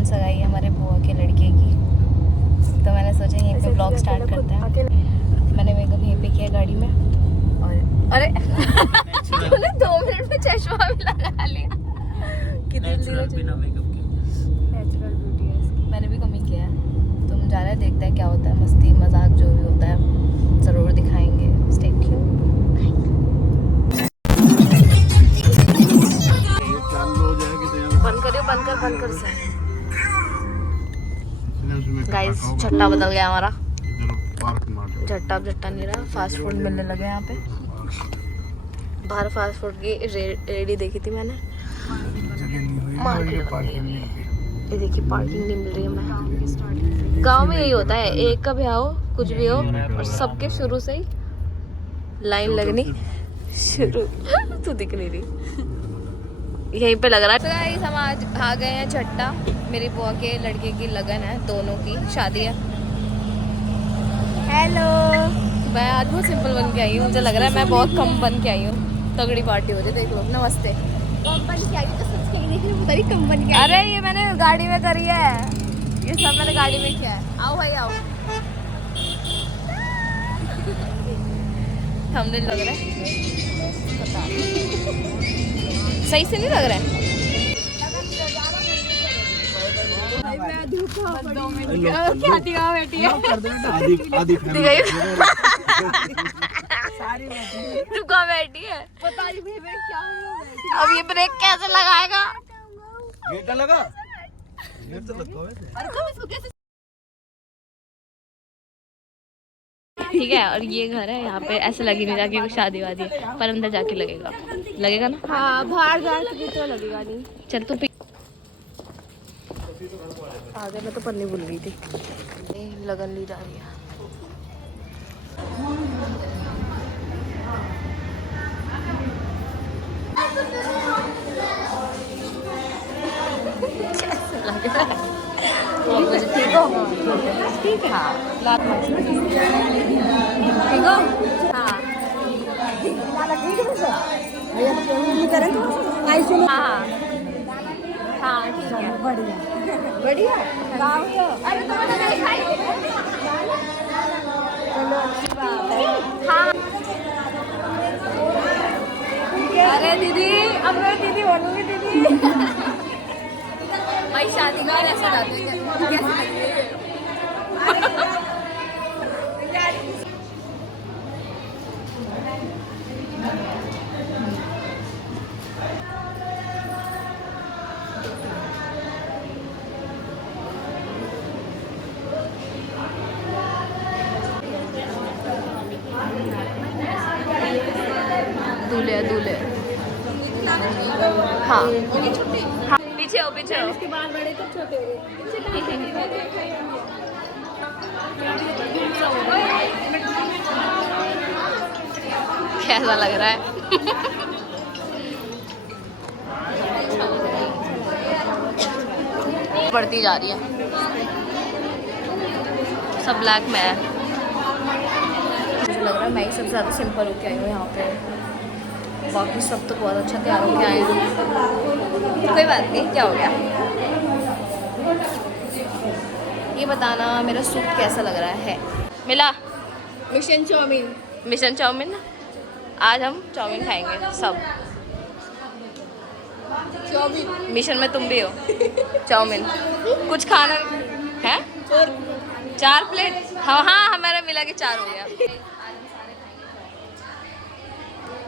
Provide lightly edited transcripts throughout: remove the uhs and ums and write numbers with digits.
बहन सगाई है हमारे बुआ के लड़के की, तो मैंने सोचा यहीं पे ब्लॉग स्टार्ट करते हैं। मैंने मेकअप यहीं पे किया गाड़ी में, और अरे तूने 2 मिनट में चश्मा भी लगा लिया। नेचुरल बिना मेकअप के नेचुरल ब्यूटी है इसकी। मैंने भी कमी किया है। तुम जा रहे हैं, देखते हैं क्या होता है, मस्ती मजाक जो भी होता है ज़रूर दिखाएंगे। Stay tuned. बंद कर से गाइस, झट्टा बदल गया हमारा। झट्टा अब झट्टा नहीं रहा, फास्ट फूड मिलने लगे यहाँ पे। बाहर फास्ट फूड की रेडी देखी थी मैंने। ये देखिए पार्किंग नहीं मिल रही है। मैं गांव में यही होता है, एक का भी आओ कुछ भी हो और सबके शुरू से ही लाइन लगनी शुरू। तू दिख नहीं रही, यहीं पे लग रहा है। तो गाइस हम आज आ गए हैं झट्टा। मेरी बुआ के लड़के की लगन है, दोनों की शादी है। हेलो, मैं आज बहुत सिंपल बन के आई हूँ। मुझे लग रहा है मैं बहुत कम बन के आई हूँ। तगड़ी पार्टी हो रही, देख लो। नमस्ते। कम बन के आई तो सच कहीं नहीं, पता नहीं कम बन के। अरे ये मैंने गाड़ी में करी है, ये सब मैंने गाड़ी में किया है। आओ भाई आओ। हमने लग रहा है पता सही से नहीं लग रहा है। क्या दिखा बेटी है रुका बैठी है, पता नहीं क्या अब ये ब्रेक कैसे लगाएगा। गेट लगा, गेट तो लगा वैसे। ठीक है, और ये घर है, यहाँ पे ऐसे लगी नहीं जाके कुछ शादी वादी है, पर अंदर जाके लगेगा। लगेगा ना? हाँ, बाहर जाके तो लगेगा नहीं। चल तू आगे, मैं तो पन्नी भूल गई थी। लगन ली जा रही है। ठीक हो? ठीक है। हाँ, लात मत ठीक हो? हाँ हाँ हाँ ठीक है। बढ़िया बढ़िया। अरे तो हाँ। अरे दीदी, अब मैं दीदी बोलूँगी दीदी। भाई शादी का ऐसा जाते हैं दूल्हे दूल्हे। हाँ हाँ, पीछे हो पीछे हो। इसके बाल बड़े तो छोटे हो। कैसा लग रहा है? बढ़ती जा रही है, सब ब्लैक में है। मुझे लग रहा है मैं ही सबसे ज़्यादा सिंपल होके आई हूँ यहाँ पे। बाकी सब तो बहुत अच्छा तैयार होके आए हैं। कोई बात नहीं, क्या हो गया। ये बताना मेरा सूट कैसा लग रहा है। मिला मिशन चाउमीन। मिशन चाउमीन, आज हम चाउमीन खाएंगे सब। चाउमीन मिशन में तुम भी हो। चाउमीन कुछ खाना है? 4 प्लेट। हाँ हाँ, हमारा मिला के 4 हो गया।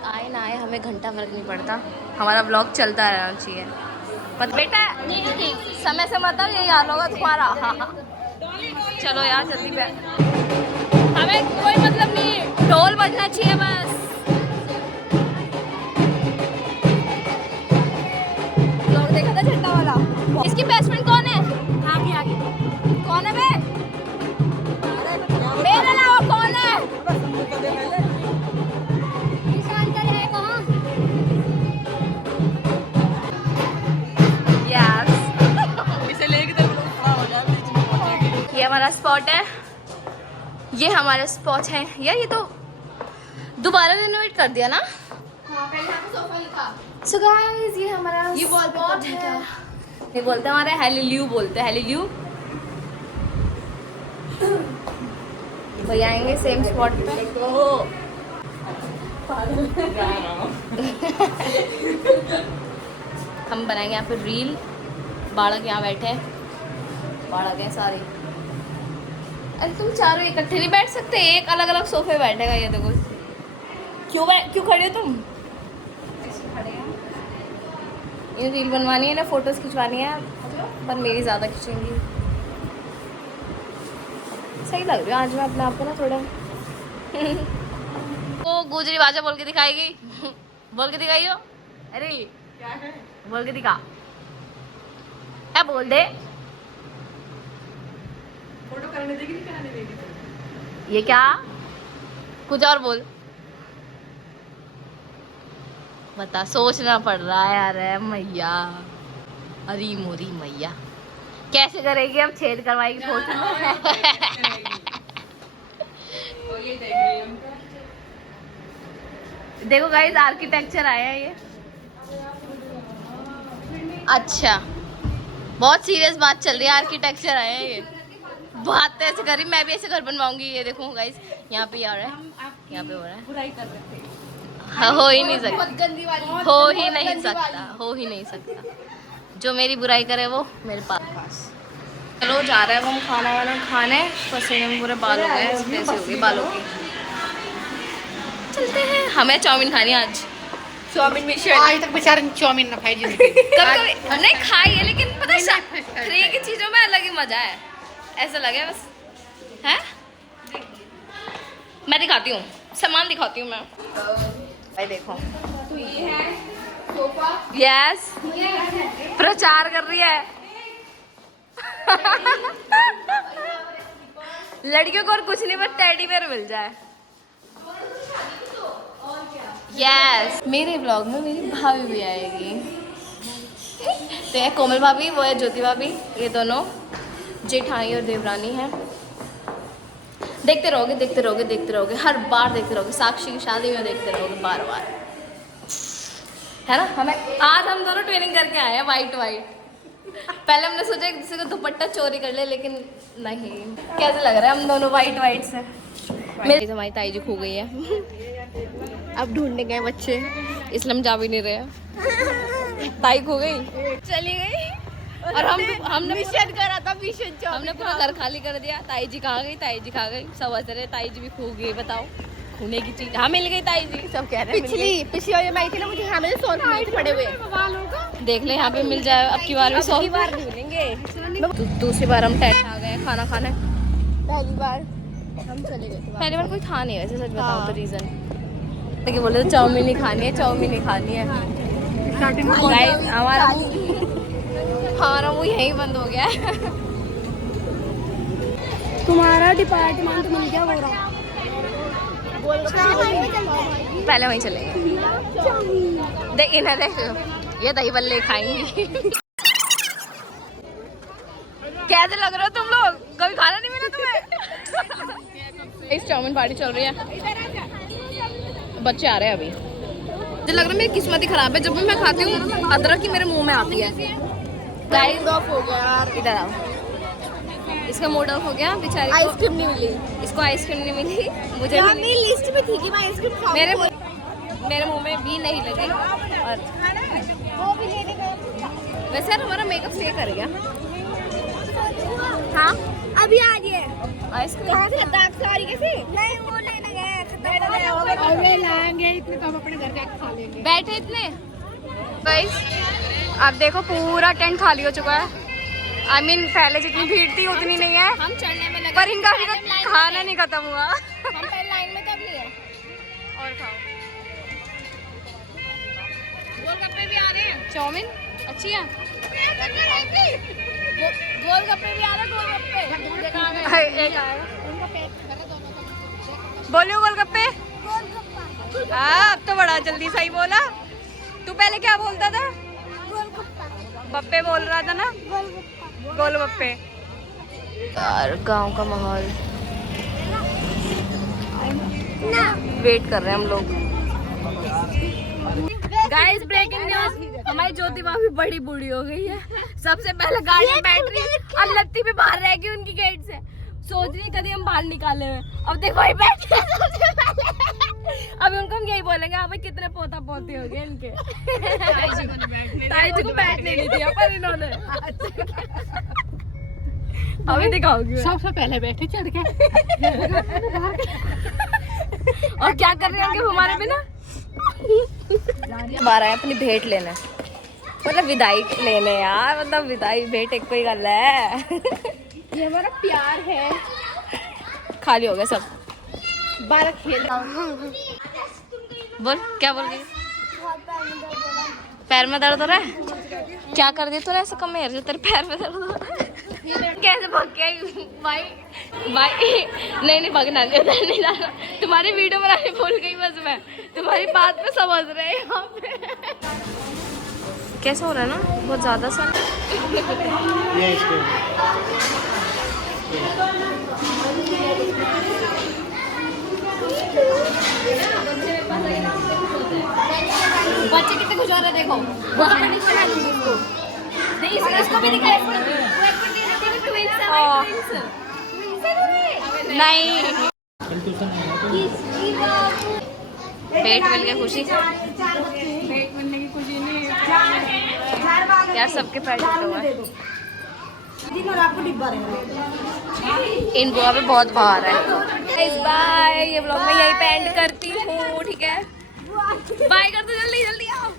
आए ना आए, हमें घंटा फर्क नहीं पड़ता, हमारा ब्लॉग चलता रहना चाहिए। पर बेटा समय से मतलब यही हाल होगा तुम्हारा। हाँ चलो यार जल्दी बैठ, हमें कोई मतलब नहीं, ढोल बजना चाहिए बस। ब्लॉग देखा था झंडा वाला? इसकी बेस्ट फ्रेंड कौन है? आगे आगे कौन है बे? मेरे अलावा कौन है? ये हमारा स्पॉट है, ये हमारा स्पॉट है यार। ये तो दोबारा रिनोवेट कर दिया ना। हाँ, पहले यहाँ पे सोफा लिखा। So guys, ये हमारा स्पॉट है। नहीं बोलते हमारे, हेलील्यू बोलते हैं, हेलील्यू। भैया आएंगे सेम स्पॉट पे। हम बनाएंगे यहाँ पे रील। बालक यहाँ बैठे हैं, बालक हैं सारे। अरे तुम चारों इकट्ठे नहीं बैठ सकते, एक अलग अलग सोफे बैठेगा। ये देखो क्यों खड़े हो तुम? ये रील बनवानी है ना, फोटोज खिंचवानी है, पर मेरी ज़्यादा खिंचेंगी। सही लग रही है आज मैं अपने आप को ना थोड़ा। वो गुजरी भाषा बोल के दिखाएगी। बोल के दिखाइयो। अरे क्या है? बोल के दिखा। क्या बोल दे? फोटो करने देगी नहीं कराने देगी? ये क्या? कुछ और बोल। बता, सोचना पड़ रहा है यार। मैया, अरे मोरी मैया, कैसे करेगी अब? छेद करवाएगी फोटो में। देखो गाइस, आर्किटेक्चर आया है ये। अच्छा, बहुत सीरियस बात चल रही है, आर्किटेक्चर आया है ये। बात तो ऐसे करी, मैं भी ऐसे घर बनवाऊंगी। ये देखो गाइस, यहाँ पे आ रहा है, यहाँ पे हो रहा है। बुराई कर रहे थे। हो ही नहीं सकता, हो ही नहीं सकता, हो ही नहीं सकता। जो मेरी बुराई करे वो मेरे पास। चलो जा रहे हैं हम खाना वाना खाने। पसीने में पूरे बाल हो गए, ऐसे हो गए बालों की। चलते हैं, हमें चाउमीन खानी है आज। चाउमीन में आज तक बेचारे चाउमीन ना खाई जिंदगी। कभी नहीं खाई है, लेकिन पता है फ्री की चीजों में अलग ही मजा है। ऐसा लगे बस है। मैं दिखाती हूँ, सामान दिखाती हूँ मैं। भाई देखो, तो ये है सोफा। यस, प्रचार कर रही है। लड़कियों को और कुछ नहीं, बस टेडी बेयर मिल जाए। यस, मेरे ब्लॉग में मेरी भाभी भी आएगी। तो ये कोमल भाभी, वो है ज्योति भाभी। ये दोनों जेठानी और देवरानी हैं। देखते रहोगे, देखते रहोगे, देखते रहोगे, हर बार देखते रहोगे। साक्षी की शादी में देखते रहोगे बार बार, है ना। हमें आज हम दोनों ट्रेनिंग करके आए हैं वाइट वाइट। पहले हमने सोचा एक दूसरे को दुपट्टा चोरी कर ले, लेकिन नहीं। कैसे लग रहा है हम दोनों वाइट वाइट से? मेरी हमारी ताई जी खो गई है, अब ढूंढने गए बच्चे, इसलिए हम जा भी नहीं रहे। ताई खो गई, चली गई। और हमने मिशन करा था, मिशन हमने पूरा घर खाली कर दिया। ताई जी कहाँ गई? ताई जी कहाँ गई? सब हंस रहे, ताई जी भी खो गई। बताओ, खोने की चीज। हाँ मिल गई ताई जी, सब कह रहे हैं। पिछली बार मैं आई थी ना, मुझे हमें 100 रुपए पड़े हुए। देख ले, यहाँ पे मिल जाए। अब की बार भी 100 बार ढूंढेंगे। दूसरी बार हम टेंट आ गए खाना खाने। पहली बार हम चले गए थे, पहली बार कोई था नहीं वैसे, सच बताओ तो। रीजन तो बोले चाउमीन ही खानी है, चाउमीन ही खानी है। हमारा मुँह यहीं बंद हो गया है। तुम्हारा डिपार्टमेंट मिल गया वो रहा। पहले वहीं चलेंगे। देख इन्हें, देख ये दही बल्ले खाएंगी। कैसे लग रहे हो तुम लोग? कभी खाना नहीं मिला तुम्हें? इस चाउमीन पार्टी चल रही है, बच्चे आ रहे हैं अभी। मुझे लग रहा है मेरी किस्मत ही खराब है, जब भी मैं खाती हूँ अदरक ही मेरे मुंह में आती है। गाइस ऑफ हो गया यार, इधर आओ। इसका मूड ऑफ हो गया, बेचारी को आइसक्रीम नहीं मिली। इसको आइसक्रीम नहीं मिली, मुझे भी मेरी लिस्ट में थी कि मैं आइसक्रीम खाऊंगी। मेरे मुंह में भी नहीं लगी। और वो भी लेने गए। वैसे हमारा मेकअप स्टे कर गया। हाँ अभी आ रही है आइसक्रीम। कहाँ से लद्दाख से आ रही? कैसे? नहीं वो लेने गए। अरे लाएंगे इतने तो हम अपने घर जाके खा लेंगे। बैठे इतने। गाइस अब देखो, पूरा टेंट खाली हो चुका है। I mean, पहले जितनी भीड़ थी उतनी नहीं है। हम चढ़ने में लगे, पर इनका अभी तक खाना नहीं खत्म हुआ। हम पहले लाइन में कब लिए? और खाओ। गोलगप्पे भी आ रहे हैं। चाउमीन अच्छी है। गोलगप्पे भी आ रहे हैं, गोलगप्पे। बोलियो गोलगप्पे। अब तो बड़ा जल्दी सही बोला। तू पहले क्या बोलता था? बप्पे बोल रहा था ना, गोलगप्पे। यार गांव का माहौल, वेट कर रहे हैं हम लोग। गाइस ब्रेकिंग न्यूज, हमारी ज्योति भाभी बड़ी बूढ़ी हो गई है, सबसे पहले गाड़ी में बैठ रही है, अब लत्ती पे बाहर रह गई उनकी गेट से, सोच रही है कभी हम बाहर निकाले हुए, अब देखो वही बैठ गए सबसे पहले। अभी उनको हम यही बोलेंगे, हाँ भाई कितने पोता पोती हो गए इनके। ताई जी को बैठने नहीं दिया पर इन्होंने। अभी दिखाओगी सबसे पहले बैठे चढ़ के। और क्या कर रहे होंगे हमारे बिना। बारह है अपनी भेंट लेने, मतलब विदाई लेने यार, मतलब विदाई भेंट एक कोई गल है। ये हमारा प्यार है। खाली हो गए सब। 12 खेल। बोल क्या बोल रही? पैर में दर्द हो रहा है? क्या कर दिया तूने ऐसा कम जो तेरे पैर में दर्द हो रहा है? कैसे भाग के आई? भाई भाई नहीं भागना नहीं जाना, तुम्हारी वीडियो बनाने भूल गई बस मैं, तुम्हारी बात में समझ रहे हैं यहाँ पे। कैसा हो रहा है ना, बहुत ज्यादा सा। बच्चे कितने खुश हो रहे हैं देखो। नहीं इसको भी दिखाया, नहीं पेट मिल गया खुशी। पेट मिलने की खुशी नहीं। यार सबके पैर टूटे हुए हैं, इन बुआ पे बहुत भार है। बाय, ये व्लॉग मैं यहीं पे एंड करती हूँ, ठीक है। बाय कर दो, जल्दी जल्दी आओ।